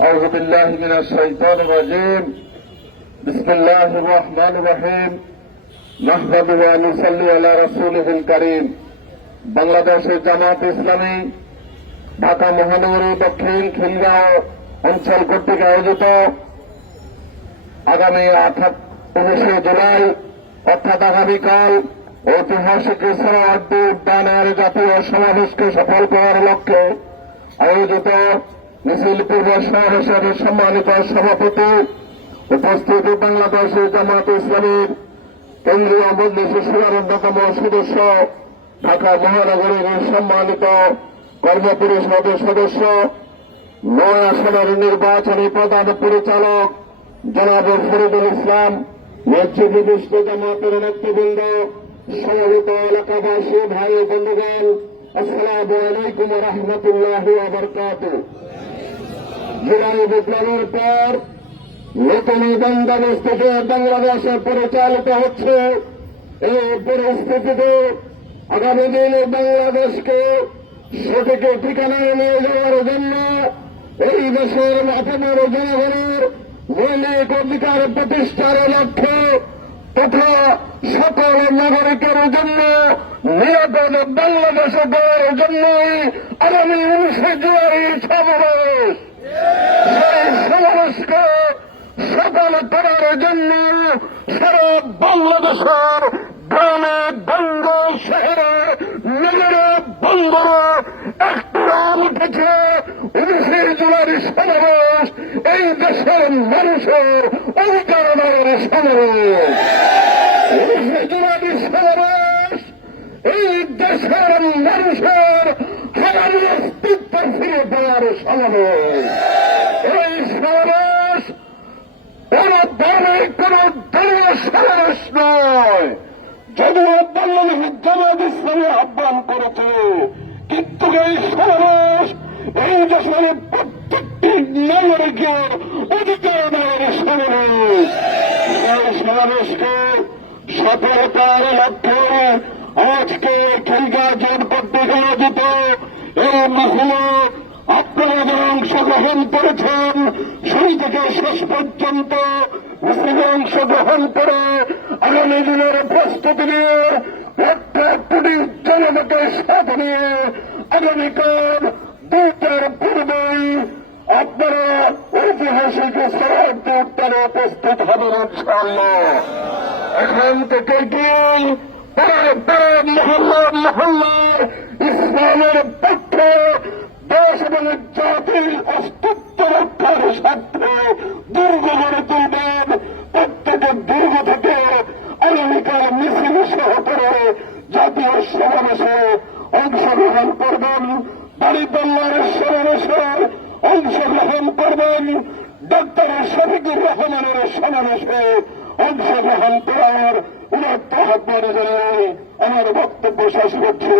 أعوذ بالله من الشيطان الرجيم بسم الله الرحمن الرحيم نحمد ونصلي على رسوله الكريم বাংলাদেশের জামাত ইসলামী ঢাকা মহানগরী দক্ষিণ খিলগাঁও অঞ্চল কর্তৃক আয়োজিত আগামী আঠাশ উনিশে জুলাই অর্থাৎ আগামীকাল ঐতিহাসিক ইসরাওয়ার্দী উদ্যানের জাতীয় সমাবেশকে সফল করার লক্ষ্যে আয়োজিত মিছিল পূর্ব সমাবেশের সম্মানিত সভাপতি উপস্থিত বাংলাদেশের জামাত ইসলামীর কেন্দ্রীয় মজলিস সুরার অন্যতম সদস্য, ঢাকা মহানগরীর সম্মানিত কর্ম পরিষদের সদস্য, নয় আসনের নির্বাচনী প্রধান পরিচালক জনাব ফরিদুল ইসলাম নেতৃত্ব বিশিষ্ট জামাতের নেতৃবৃন্দ সমবেত এলাকাবাসী ভাই বন্ধুগণ, আসসালামু আলাইকুম রহমতুল্লাহ আবরকাত জুলাই বিপ্লবের পর নতুন বাংলাদেশ থেকে বাংলাদেশে পরিচালিত হচ্ছে এই পরিস্থিতিতে আগামী দিনে বাংলাদেশকে সঠিক ঠিকানায় নিয়ে যাওয়ার জন্য এই দেশের মাথামার জনগণের মৌলিক অধিকার প্রতিষ্ঠার লক্ষ্যে তথা সকল নাগরিকের জন্য নিরাপদ বাংলাদেশ গড়ার জন্যই আগামী উনিশে জুলাই সমাবেশ সেই সমাবেশকে সফল করার জন্য সারা বাংলাদেশের গ্রামে গঙ্গ শহরে নগরে বন্দরে একটান উঠেছে, উনিশে জুলাই সমাবেশ এই দেশের মানুষের জুলাই সমাবেশ এই দেশের মানুষের হারানি অস্তিত্ব ফিরে পাওয়ার সমাবেশ এই সমাবেশ কোন দলে কোন দলীয় সমাবেশ নয় যদিও বাংলাদেশের জামাত ইসলামী আহ্বান করেছে কিন্তু এই সমাবেশ এই দেশের প্রত্যেকটি নাগরিকের অধিকার দেওয়ার সমাবেশ এই সমাবেশকে সফলতার লক্ষ্যে আজকে খেলগা জোট আয়োজিত এই মহলে আপনারা অংশগ্রহণ করেছেন শুরু থেকে শেষ পর্যন্ত মিছিলে অংশগ্রহণ করে আগামী দিনের প্রস্তুতি নিয়ে একটা কোটি জনতাকে সাথে নিয়ে আগামীকাল দুইটার পূর্বেই আপনারা ঐতিহাসিক সরহদ উত্তরে উপস্থিত ইনশাআল্লাহ। এখান থেকে কি পাড়ায় পাড়ায় মহল্লা মহল্লার ইসলামের পক্ষে দেশ এবং জাতির অস্তিত্ব রক্ষার স্বার্থে দুর্গ গড়ে তুলবেন। প্রত্যেকের দুর্গ থেকে আগামীকাল মিছিল সহকারে জাতীয় সমাবেশে অংশগ্রহণ করবেন। বাড়িপাল্লার সমাবেশে অংশগ্রহণ করবেন। ডাক্তার শফিকুর রহমানের সমাবেশে অংশগ্রহণ করার উনার জানিয়ে আমার বক্তব্য শেষ করছি।